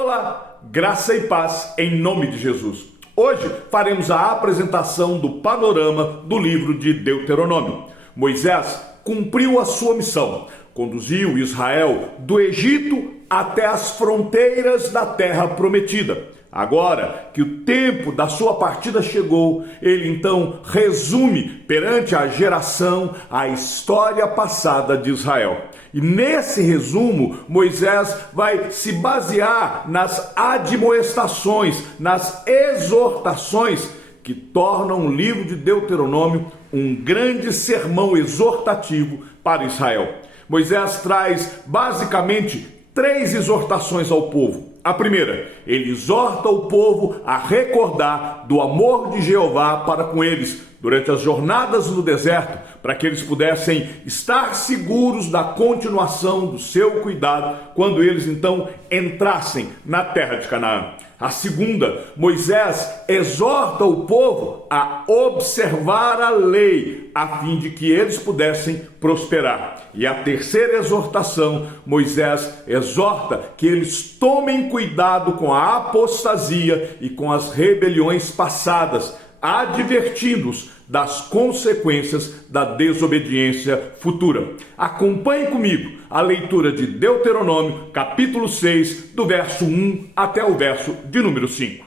Olá, graça e paz em nome de Jesus. Hoje faremos a apresentação do panorama do livro de Deuteronômio. Moisés cumpriu a sua missão, conduziu Israel do Egito até as fronteiras da terra prometida. Agora que o tempo da sua partida chegou, ele então resume perante a geração a história passada de Israel. E nesse resumo, Moisés vai se basear nas admoestações, nas exortações que tornam o livro de Deuteronômio um grande sermão exortativo para Israel. Moisés traz basicamente 3 exortações ao povo. A primeira, ele exorta o povo a recordar do amor de Jeová para com eles durante as jornadas no deserto, para que eles pudessem estar seguros da continuação do seu cuidado quando eles então entrassem na terra de Canaã. A segunda, Moisés exorta o povo a observar a lei, a fim de que eles pudessem prosperar. E a terceira exortação, Moisés exorta que eles tomem cuidado com a apostasia e com as rebeliões passadas, advertindo-os das consequências da desobediência futura. Acompanhe comigo a leitura de Deuteronômio, capítulo 6, do verso 1 até o verso de número 5.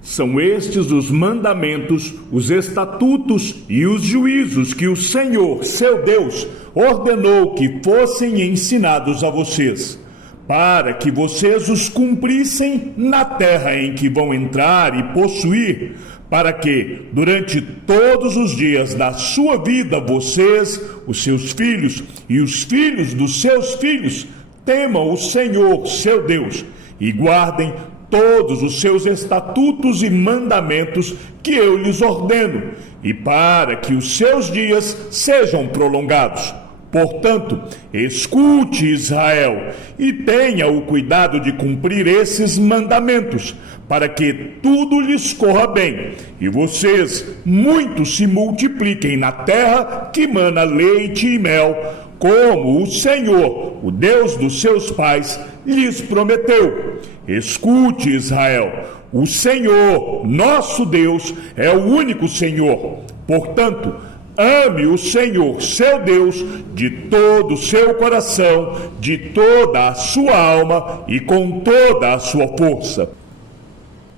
São estes os mandamentos, os estatutos e os juízos que o Senhor, seu Deus, ordenou que fossem ensinados a vocês, para que vocês os cumprissem na terra em que vão entrar e possuir, para que, durante todos os dias da sua vida, vocês, os seus filhos e os filhos dos seus filhos, temam o Senhor, seu Deus, e guardem todos os seus estatutos e mandamentos que eu lhes ordeno, e para que os seus dias sejam prolongados. Portanto, escute, Israel, e tenha o cuidado de cumprir esses mandamentos, para que tudo lhes corra bem, e vocês muito se multipliquem na terra que mana leite e mel, como o Senhor, o Deus dos seus pais, lhes prometeu. Escute, Israel, o Senhor, nosso Deus, é o único Senhor. Portanto, ame o Senhor, seu Deus, de todo o seu coração, de toda a sua alma e com toda a sua força.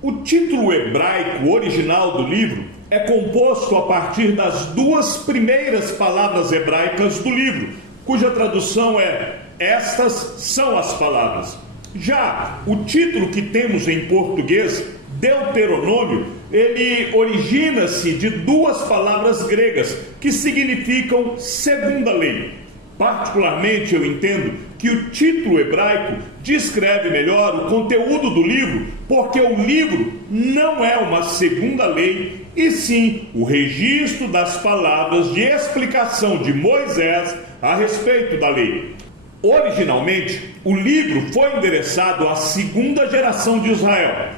O título hebraico original do livro é composto a partir das 2 primeiras palavras hebraicas do livro, cuja tradução é: estas são as palavras. Já o título que temos em português, Deuteronômio, ele origina-se de 2 palavras gregas que significam segunda lei. Particularmente eu entendo que o título hebraico descreve melhor o conteúdo do livro, porque o livro não é uma segunda lei, e sim o registro das palavras de explicação de Moisés a respeito da lei. Originalmente, o livro foi endereçado à 2ª geração de Israel,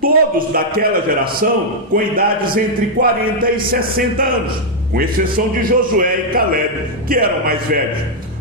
todos daquela geração com idades entre 40 e 60 anos, com exceção de Josué e Caleb, que eram mais velhos.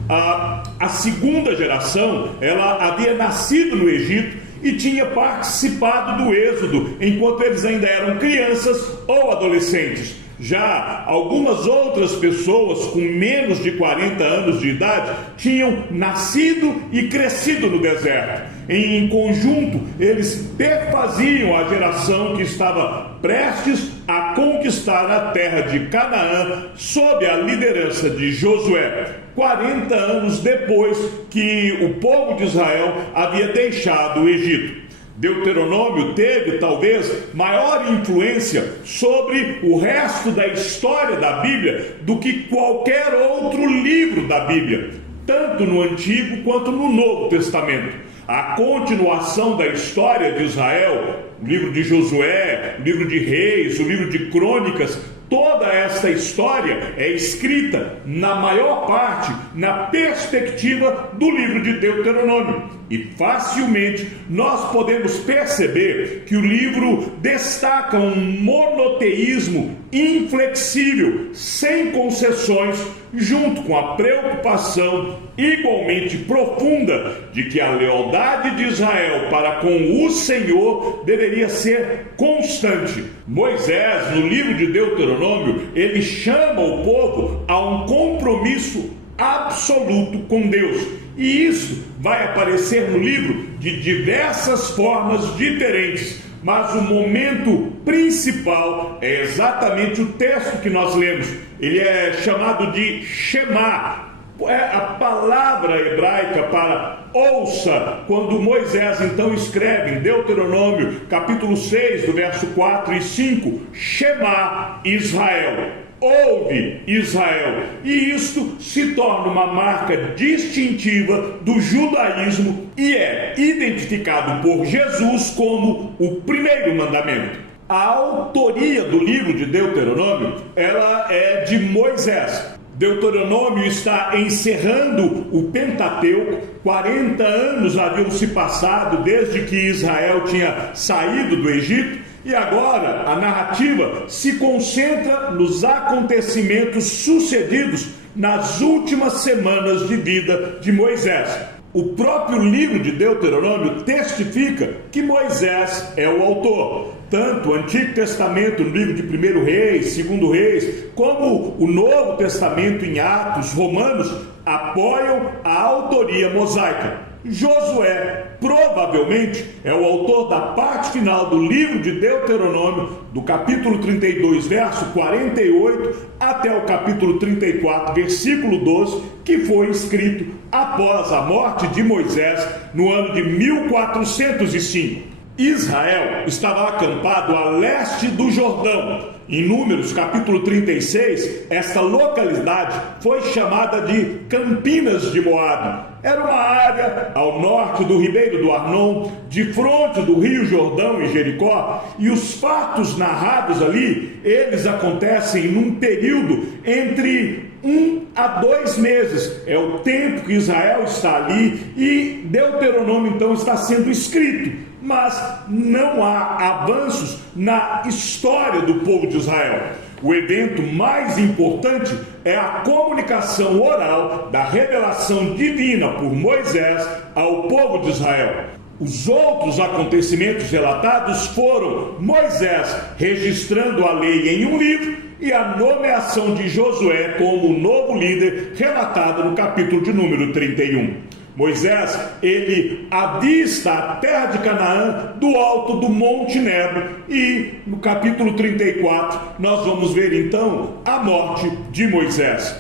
A 2ª geração, ela havia nascido no Egito e tinha participado do êxodo enquanto eles ainda eram crianças ou adolescentes. Já algumas outras pessoas com menos de 40 anos de idade tinham nascido e crescido no deserto. Em conjunto, eles perfaziam a geração que estava prestes a conquistar a terra de Canaã sob a liderança de Josué, 40 anos depois que o povo de Israel havia deixado o Egito. Deuteronômio teve, talvez, maior influência sobre o resto da história da Bíblia do que qualquer outro livro da Bíblia, tanto no Antigo quanto no Novo Testamento. A continuação da história de Israel, o livro de Josué, o livro de Reis, o livro de Crônicas, toda esta história é escrita, na maior parte, na perspectiva do livro de Deuteronômio. E facilmente nós podemos perceber que o livro destaca um monoteísmo inflexível, sem concessões, junto com a preocupação igualmente profunda de que a lealdade de Israel para com o Senhor deveria ser constante. Moisés, no livro de Deuteronômio, ele chama o povo a um compromisso absoluto com Deus. E isso vai aparecer no livro de diversas formas diferentes, mas o momento principal é exatamente o texto que nós lemos. Ele é chamado de Shema, é a palavra hebraica para ouça, quando Moisés então escreve em Deuteronômio capítulo 6, do verso 4 e 5, Shema Israel. Ouve, Israel, e isto se torna uma marca distintiva do judaísmo e é identificado por Jesus como o primeiro mandamento. A autoria do livro de Deuteronômio, ela é de Moisés. Deuteronômio está encerrando o Pentateuco. 40 anos haviam se passado desde que Israel tinha saído do Egito. E agora a narrativa se concentra nos acontecimentos sucedidos nas últimas semanas de vida de Moisés. O próprio livro de Deuteronômio testifica que Moisés é o autor. Tanto o Antigo Testamento, no livro de 1 Reis, 2 Reis, como o Novo Testamento em Atos, Romanos, apoiam a autoria mosaica. Josué provavelmente é o autor da parte final do livro de Deuteronômio, do capítulo 32, verso 48, até o capítulo 34, versículo 12, que foi escrito após a morte de Moisés no ano de 1405. Israel estava acampado a leste do Jordão. Em Números, capítulo 36, esta localidade foi chamada de Campinas de Moabe. Era uma área ao norte do Ribeiro do Arnon, de fronte do Rio Jordão e Jericó, e os fatos narrados ali, eles acontecem num período entre 1 a 2 meses. É o tempo que Israel está ali e Deuteronômio então está sendo escrito. Mas não há avanços na história do povo de Israel. O evento mais importante é a comunicação oral da revelação divina por Moisés ao povo de Israel. Os outros acontecimentos relatados foram Moisés registrando a lei em um livro e a nomeação de Josué como novo líder, relatada no capítulo de número 31. Moisés, ele avista a terra de Canaã do alto do Monte Nebo e no capítulo 34 nós vamos ver então a morte de Moisés.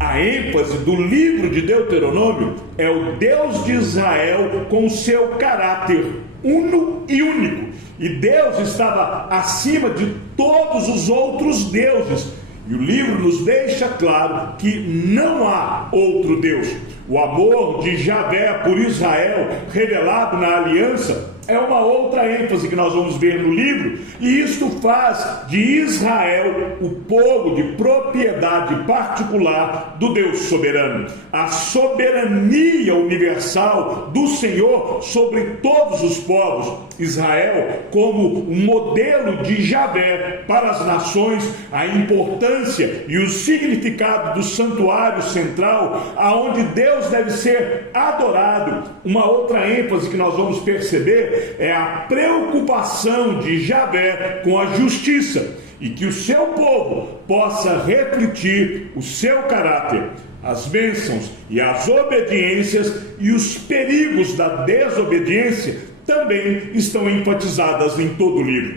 A ênfase do livro de Deuteronômio é o Deus de Israel com o seu caráter uno e único. E Deus estava acima de todos os outros deuses. E o livro nos deixa claro que não há outro Deus. O amor de Javé por Israel, revelado na aliança, é uma outra ênfase que nós vamos ver no livro, e isto faz de Israel o povo de propriedade particular do Deus soberano. A soberania universal do Senhor sobre todos os povos. Israel como um modelo de Javé para as nações, a importância e o significado do santuário central, aonde Deus deve ser adorado. Uma outra ênfase que nós vamos perceber é a preocupação de Javé com a justiça e que o seu povo possa refletir o seu caráter. As bênçãos e as obediências e os perigos da desobediência também estão enfatizadas em todo o livro.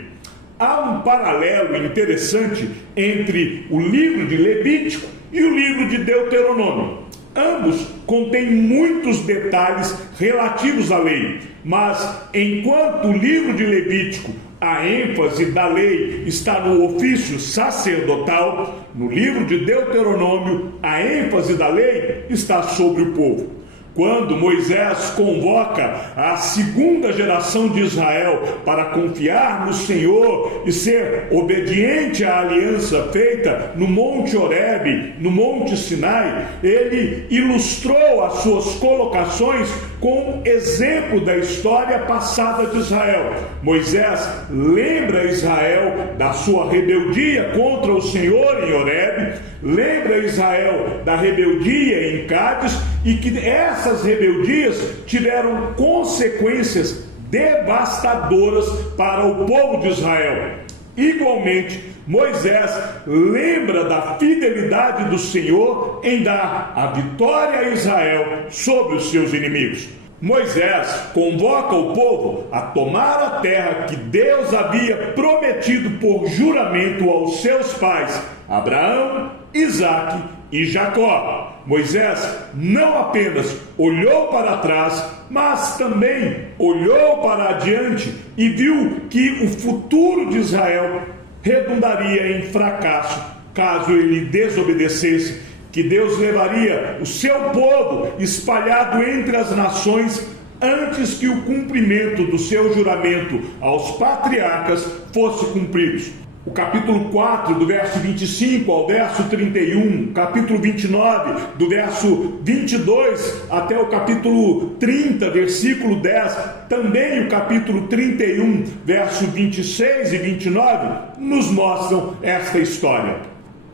Há um paralelo interessante entre o livro de Levítico e o livro de Deuteronômio. Ambos contêm muitos detalhes relativos à lei, mas enquanto o livro de Levítico, a ênfase da lei está no ofício sacerdotal, no livro de Deuteronômio, a ênfase da lei está sobre o povo. Quando Moisés convoca a segunda geração de Israel para confiar no Senhor e ser obediente à aliança feita no Monte Horebe, no Monte Sinai, ele ilustrou as suas colocações com exemplo da história passada de Israel. Moisés lembra Israel da sua rebeldia contra o Senhor em Horebe, lembra Israel da rebeldia em Cádiz, e que essas rebeldias tiveram consequências devastadoras para o povo de Israel. Igualmente, Moisés lembra da fidelidade do Senhor em dar a vitória a Israel sobre os seus inimigos. Moisés convoca o povo a tomar a terra que Deus havia prometido por juramento aos seus pais, Abraão, Isaque e Jacó. Moisés não apenas olhou para trás, mas também olhou para adiante e viu que o futuro de Israel redundaria em fracasso caso ele desobedecesse, que Deus levaria o seu povo espalhado entre as nações antes que o cumprimento do seu juramento aos patriarcas fosse cumprido. O capítulo 4, do verso 25 ao verso 31, capítulo 29, do verso 22 até o capítulo 30, versículo 10, também o capítulo 31, verso 26 e 29, nos mostram esta história.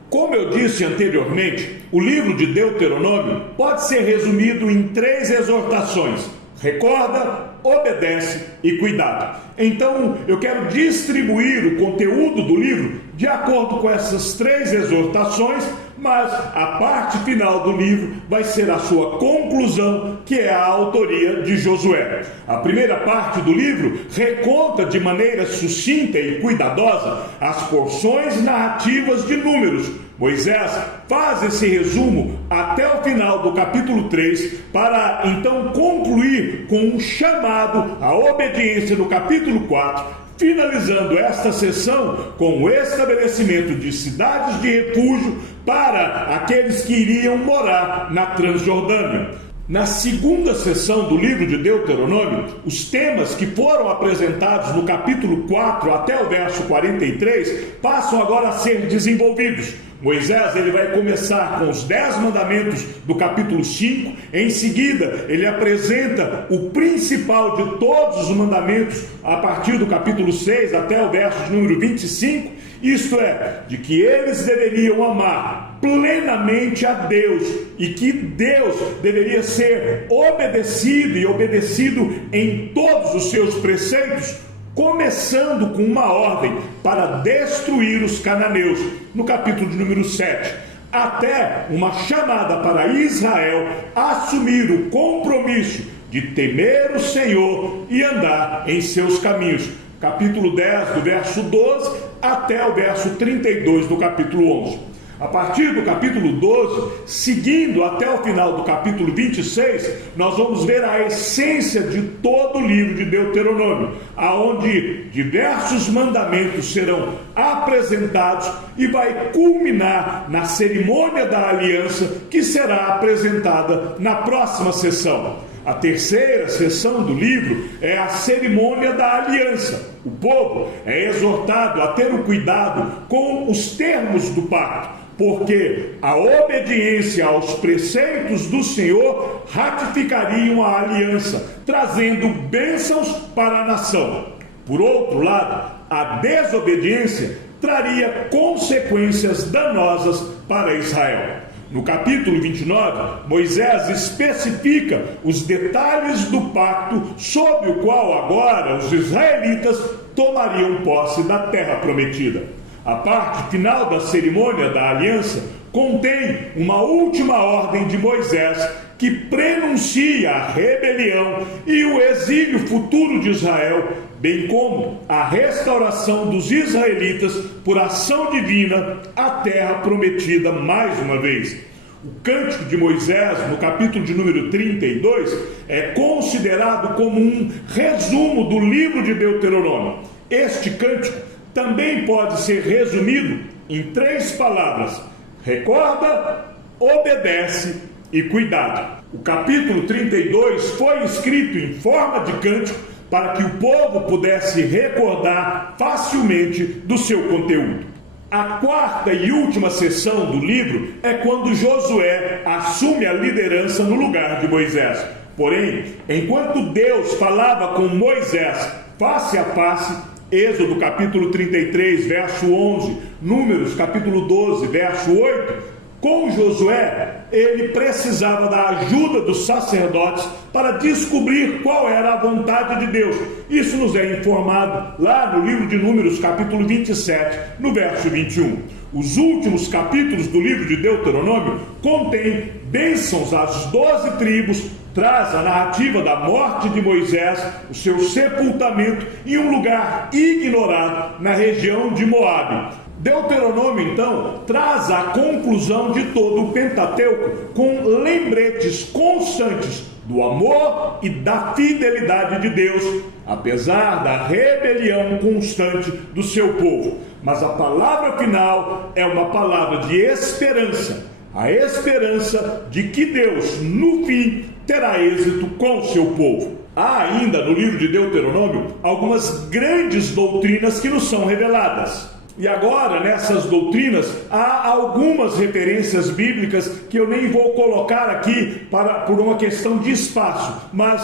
Como eu disse anteriormente, o livro de Deuteronômio pode ser resumido em 3 exortações: recorda, obedece e cuidado. Então, eu quero distribuir o conteúdo do livro de acordo com essas 3 exortações, mas a parte final do livro vai ser a sua conclusão, que é a autoria de Josué. A primeira parte do livro reconta de maneira sucinta e cuidadosa as porções narrativas de Números. Moisés faz esse resumo até o final do capítulo 3, para então concluir com um chamado à obediência no capítulo 4, finalizando esta sessão com o estabelecimento de cidades de refúgio para aqueles que iriam morar na Transjordânia. Na segunda sessão do livro de Deuteronômio, os temas que foram apresentados no capítulo 4 até o verso 43 passam agora a ser desenvolvidos. Moisés ele vai começar com os 10 mandamentos do capítulo 5, em seguida ele apresenta o principal de todos os mandamentos a partir do capítulo 6 até o verso de número 25, isto é, de que eles deveriam amar plenamente a Deus e que Deus deveria ser obedecido e obedecido em todos os seus preceitos, começando com uma ordem para destruir os cananeus, no capítulo de número 7, até uma chamada para Israel assumir o compromisso de temer o Senhor e andar em seus caminhos, capítulo 10, do verso 12 até o verso 32 do capítulo 11. A partir do capítulo 12, seguindo até o final do capítulo 26, nós vamos ver a essência de todo o livro de Deuteronômio, aonde diversos mandamentos serão apresentados e vai culminar na cerimônia da aliança, que será apresentada na próxima sessão. A terceira sessão do livro é a cerimônia da aliança. O povo é exortado a ter o cuidado com os termos do pacto, porque a obediência aos preceitos do Senhor ratificariam a aliança, trazendo bênçãos para a nação. Por outro lado, a desobediência traria consequências danosas para Israel. No capítulo 29, Moisés especifica os detalhes do pacto sob o qual agora os israelitas tomariam posse da terra prometida. A parte final da cerimônia da aliança contém uma última ordem de Moisés que prenuncia a rebelião e o exílio futuro de Israel, bem como a restauração dos israelitas por ação divina à terra prometida mais uma vez. O Cântico de Moisés, no capítulo de número 32, é considerado como um resumo do livro de Deuteronômio. Este cântico também pode ser resumido em 3 palavras: recorda, obedece e cuidado. O capítulo 32 foi escrito em forma de cântico para que o povo pudesse recordar facilmente do seu conteúdo. A quarta e última sessão do livro é quando Josué assume a liderança no lugar de Moisés. Porém, enquanto Deus falava com Moisés face a face, Êxodo capítulo 33, verso 11, Números capítulo 12, verso 8, com Josué, ele precisava da ajuda dos sacerdotes para descobrir qual era a vontade de Deus. Isso nos é informado lá no livro de Números, capítulo 27, no verso 21. Os últimos capítulos do livro de Deuteronômio contêm bênçãos às 12 tribos, traz a narrativa da morte de Moisés, o seu sepultamento em um lugar ignorado na região de Moabe. Deuteronômio, então, traz a conclusão de todo o Pentateuco com lembretes constantes do amor e da fidelidade de Deus, apesar da rebelião constante do seu povo. Mas a palavra final é uma palavra de esperança, a esperança de que Deus, no fim, terá êxito com o seu povo. Há ainda no livro de Deuteronômio algumas grandes doutrinas que nos são reveladas. E agora, nessas doutrinas, há algumas referências bíblicas que eu nem vou colocar aqui por uma questão de espaço, mas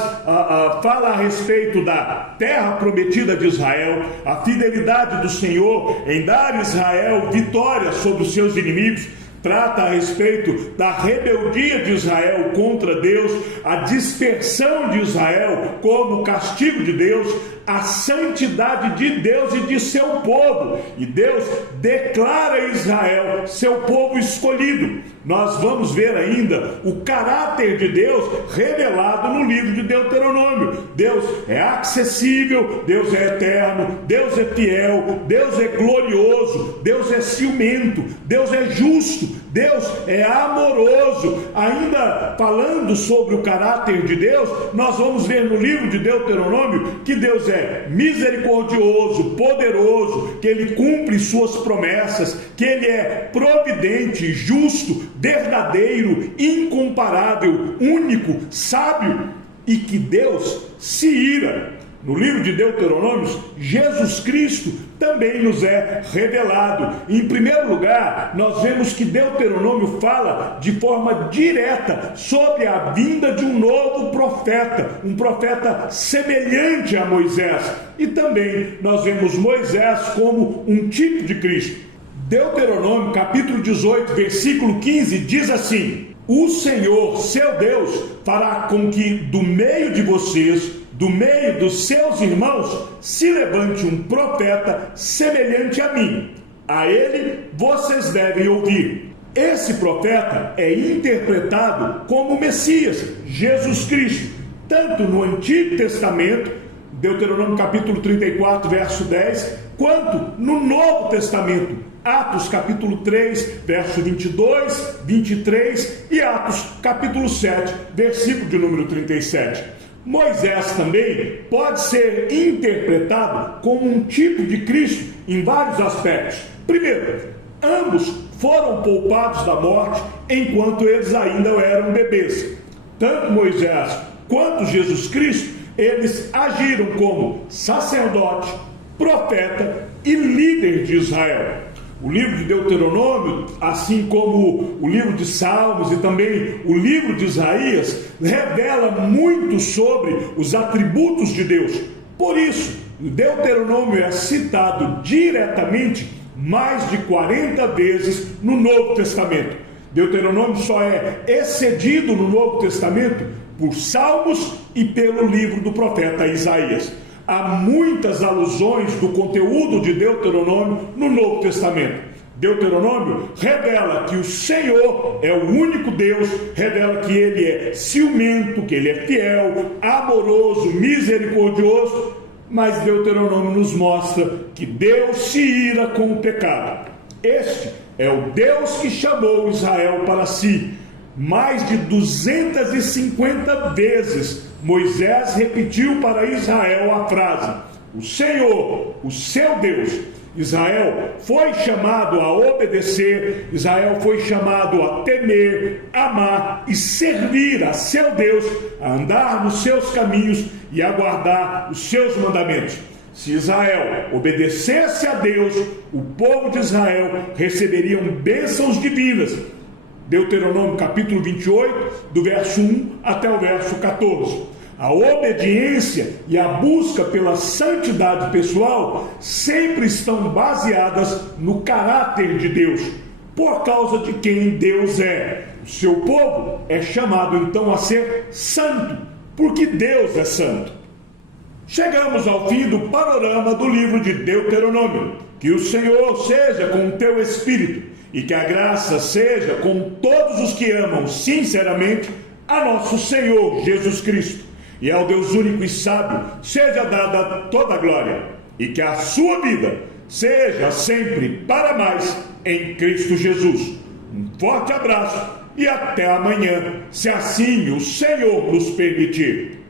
fala a respeito da terra prometida de Israel, a fidelidade do Senhor em dar a Israel vitória sobre os seus inimigos. Trata a respeito da rebeldia de Israel contra Deus, a dispersão de Israel como castigo de Deus, a santidade de Deus e de seu povo. E Deus declara Israel seu povo escolhido. Nós vamos ver ainda o caráter de Deus revelado no livro de Deuteronômio. Deus é acessível, Deus é eterno, Deus é fiel, Deus é glorioso, Deus é ciumento, Deus é justo, Deus é amoroso. Ainda falando sobre o caráter de Deus, nós vamos ver no livro de Deuteronômio que Deus é misericordioso, poderoso, que Ele cumpre suas promessas, que Ele é providente, justo, verdadeiro, incomparável, único, sábio, e que Deus se ira. No livro de Deuteronômio, Jesus Cristo também nos é revelado. Em primeiro lugar, nós vemos que Deuteronômio fala de forma direta sobre a vinda de um novo profeta, um profeta semelhante a Moisés. E também nós vemos Moisés como um tipo de Cristo. Deuteronômio capítulo 18, versículo 15 diz assim: o Senhor, seu Deus, fará com que do meio de vocês, do meio dos seus irmãos, se levante um profeta semelhante a mim. A ele vocês devem ouvir. Esse profeta é interpretado como Messias, Jesus Cristo, tanto no Antigo Testamento, Deuteronômio capítulo 34, verso 10, quanto no Novo Testamento, Atos capítulo 3, verso 22, 23 e Atos capítulo 7, versículo de número 37. Moisés também pode ser interpretado como um tipo de Cristo em vários aspectos. Primeiro, ambos foram poupados da morte enquanto eles ainda eram bebês. Tanto Moisés quanto Jesus Cristo, eles agiram como sacerdote, profeta e líder de Israel. O livro de Deuteronômio, assim como o livro de Salmos e também o livro de Isaías, revela muito sobre os atributos de Deus. Por isso, Deuteronômio é citado diretamente mais de 40 vezes no Novo Testamento. Deuteronômio só é excedido no Novo Testamento por Salmos e pelo livro do profeta Isaías. Há muitas alusões do conteúdo de Deuteronômio no Novo Testamento. Deuteronômio revela que o Senhor é o único Deus, revela que Ele é ciumento, que Ele é fiel, amoroso, misericordioso, mas Deuteronômio nos mostra que Deus se ira com o pecado. Este é o Deus que chamou Israel para si. Mais de 250 vezes Moisés repetiu para Israel a frase: o Senhor, o seu Deus. Israel foi chamado a obedecer, Israel foi chamado a temer, amar e servir a seu Deus, a andar nos seus caminhos e a guardar os seus mandamentos. Se Israel obedecesse a Deus, o povo de Israel receberiam bênçãos divinas. Deuteronômio capítulo 28, do verso 1 até o verso 14. A obediência e a busca pela santidade pessoal sempre estão baseadas no caráter de Deus, por causa de quem Deus é. O seu povo é chamado então a ser santo, porque Deus é santo. Chegamos ao fim do panorama do livro de Deuteronômio. Que o Senhor seja com o teu espírito e que a graça seja com todos os que amam sinceramente a nosso Senhor Jesus Cristo. E ao Deus único e sábio seja dada toda a glória, e que a sua vida seja sempre para mais em Cristo Jesus. Um forte abraço e até amanhã, se assim o Senhor nos permitir.